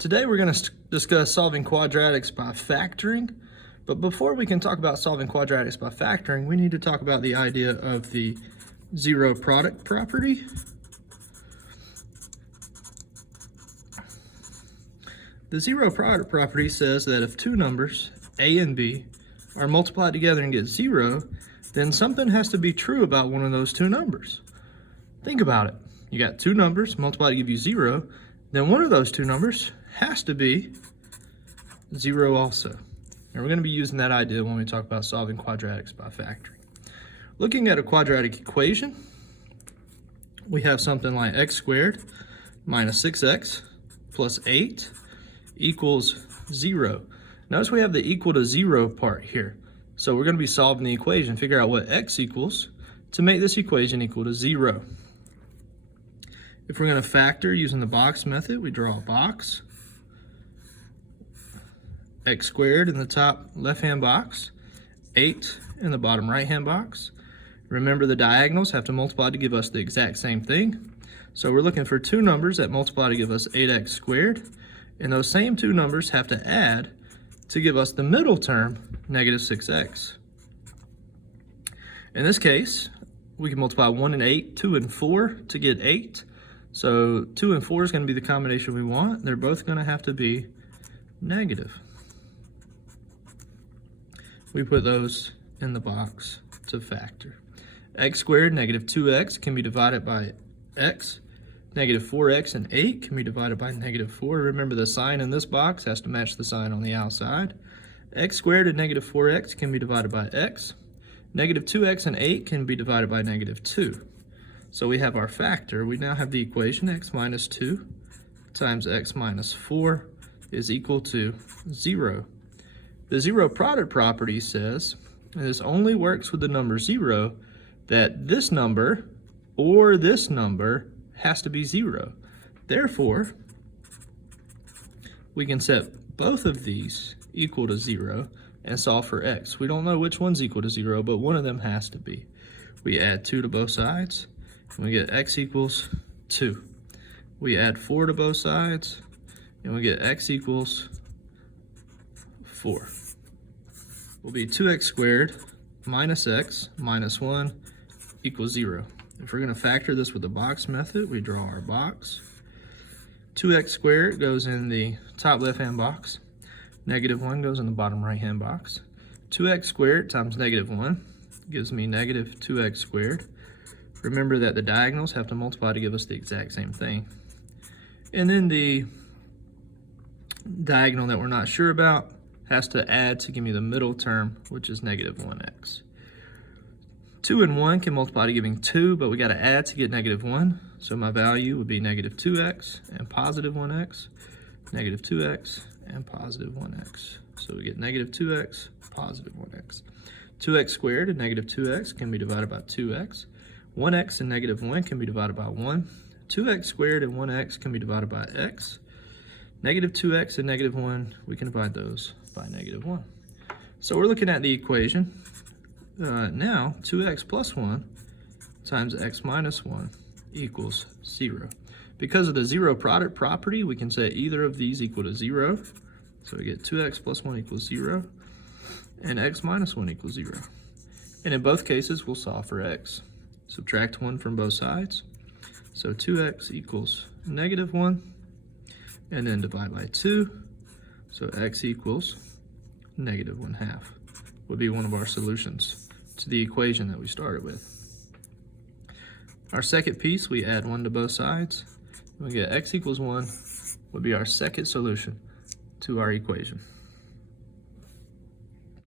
Today we're going to discuss solving quadratics by factoring, but before we can talk about solving quadratics by factoring, we need to talk about the idea of the zero product property. The zero product property says that if two numbers, a and b, are multiplied together and get zero, then something has to be true about one of those two numbers. Think about it. You got two numbers multiplied to give you zero, then one of those two numbers has to be zero also. And we're going to be using that idea when we talk about solving quadratics by factoring. Looking at a quadratic equation, we have something like x squared minus 6x plus 8 equals 0. Notice we have the equal to 0 part here. So we're going to be solving the equation, figure out what x equals to make this equation equal to 0. If we're going to factor using the box method, we draw a box. X squared in the top left-hand box, 8 in the bottom right-hand box. Remember, the diagonals have to multiply to give us the exact same thing. So we're looking for two numbers that multiply to give us 8x squared, and those same two numbers have to add to give us the middle term, negative 6x. In this case, we can multiply 1 and 8, 2 and 4 to get 8. So 2 and 4 is going to be the combination we want. They're both going to have to be negative. We put those in the box to factor. X squared, negative 2x, can be divided by x. Negative 4x and 8 can be divided by negative 4. Remember, the sign in this box has to match the sign on the outside. X squared and negative 4x can be divided by x. Negative 2x and 8 can be divided by negative 2. So we have our factor. We now have the equation x minus 2 times x minus 4 is equal to 0. The zero product property says, and this only works with the number 0, that this number or this number has to be 0. Therefore, we can set both of these equal to 0 and solve for x. We don't know which one's equal to 0, but one of them has to be. We add 2 to both sides, and we get x equals 2. We add 4 to both sides, and we get x equals 4. Will be 2x squared minus x minus 1 equals 0. If we're going to factor this with the box method, we draw our box. 2x squared goes in the top left-hand box. Negative 1 goes in the bottom right-hand box. 2x squared times negative 1 gives me negative 2x squared. Remember that the diagonals have to multiply to give us the exact same thing. And then the diagonal that we're not sure about has to add to give me the middle term, which is negative 1x. 2 and 1 can multiply to giving 2, but we got to add to get negative 1. So my value would be negative 2x and positive 1x, negative 2x and positive 1x. So we get negative 2x, positive 1x. 2x squared and negative 2x can be divided by 2x. 1x and negative 1 can be divided by 1. 2x squared and 1x can be divided by x. Negative 2x and negative 1, we can divide those by negative 1. So we're looking at the equation. Now, 2x plus 1 times x minus 1 equals 0. Because of the zero product property, we can set either of these equal to 0. So we get 2x plus 1 equals 0, and x minus 1 equals 0. And in both cases, we'll solve for x. Subtract 1 from both sides. So 2x equals negative 1, and then divide by 2. So x equals negative 1/2 would be one of our solutions to the equation that we started with. Our second piece, we add 1 to both sides. We get x equals 1 would be our second solution to our equation.